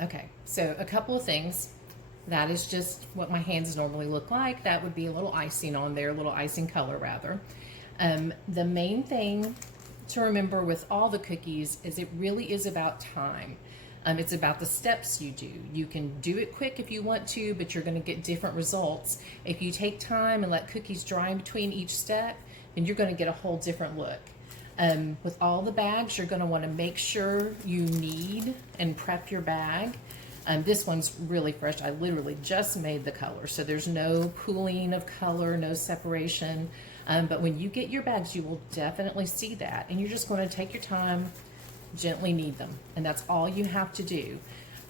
Okay, so a couple of things. That is just what my hands normally look like. That would be a little icing on there, a little icing color rather. The main thing to remember with all the cookies is it really is about time. It's about the steps you do. You can do it quick if you want to, but you're going to get different results. If you take time and let cookies dry in between each step, then you're going to get a whole different look. With all the bags, you're going to want to make sure you knead and prep your bag. This one's really fresh. I literally just made the color, so there's no pooling of color, no separation. But when you get your bags, you will definitely see that. And you're just going to take your time, gently knead them. And that's all you have to do.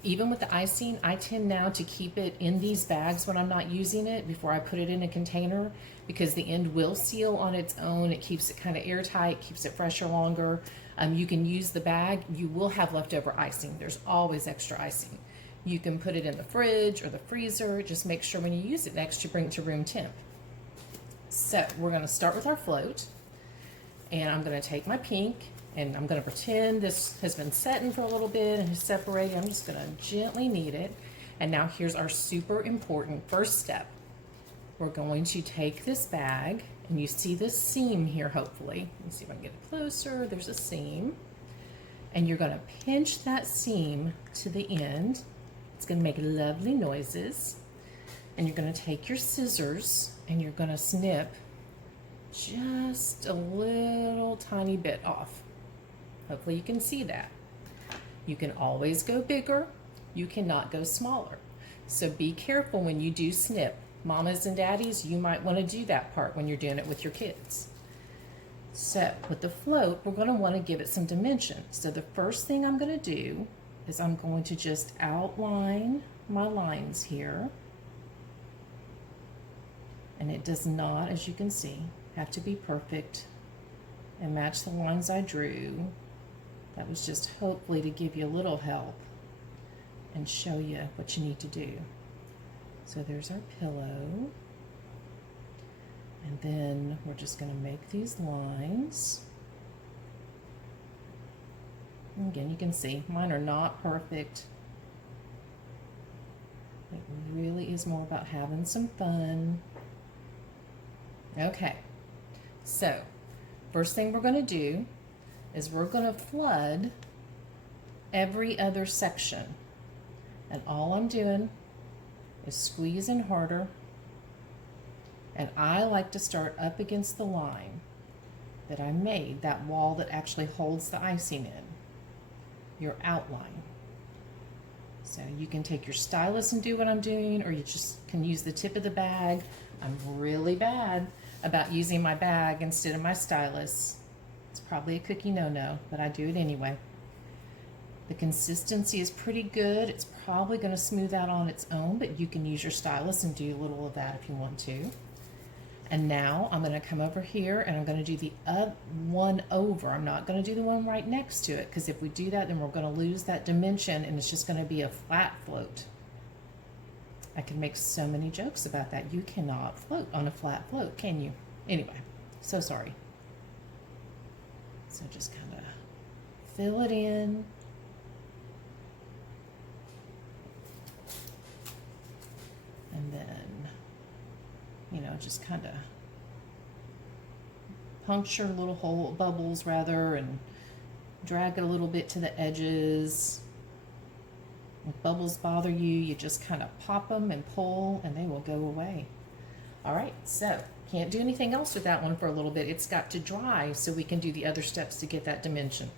Even with the icing, I tend now to keep it in these bags when I'm not using it before I put it in a container, because the end will seal on its own. It keeps it kind of airtight, keeps it fresher longer. You can use the bag. You will have leftover icing. There's always extra icing. You can put it in the fridge or the freezer. Just make sure when you use it next, you bring it to room temp. So we're going to start with our float. And I'm going to take my pink and I'm going to pretend this has been setting for a little bit and is separated. I'm just going to gently knead it. And now here's our super important first step. We're going to take this bag, and you see this seam here, hopefully. Let me see if I can get it closer. There's a seam. And you're going to pinch that seam to the end. It's going to make lovely noises. And you're going to take your scissors and you're going to snip just a little tiny bit off. Hopefully you can see that. You can always go bigger. You cannot go smaller. So be careful when you do snip. Mamas and daddies, you might want to do that part when you're doing it with your kids. So with the float, we're going to want to give it some dimension. So the first thing I'm going to do is I'm going to just outline my lines here. And it does not, as you can see, have to be perfect and match the lines I drew. That was just hopefully to give you a little help and show you what you need to do. So there's our pillow. And then we're just going to make these lines. And again, you can see mine are not perfect. It really is more about having some fun. Okay, so first thing we're going to do is we're going to flood every other section. And all I'm doing is squeezing harder. And I like to start up against the line that I made, that wall that actually holds the icing in, your outline. So you can take your stylus and do what I'm doing, or you just can use the tip of the bag. I'm really bad about using my bag instead of my stylus. It's probably a cookie no-no, but I do it anyway. The consistency is pretty good. It's probably going to smooth out on its own, but you can use your stylus and do a little of that if you want to. And now I'm going to come over here and I'm going to do the one over. I'm not going to do the one right next to it, because if we do that, then we're going to lose that dimension and it's just going to be a flat float. I can make so many jokes about that. You cannot float on a flat float, can you? Anyway, so sorry. So just kind of fill it in. And then, you know, just kind of puncture little hole bubbles rather, and drag it a little bit to the edges. If bubbles bother you, you just kind of pop them and pull and they will go away. All right, so can't do anything else with that one for a little bit. It's got to dry so we can do the other steps to get that dimension.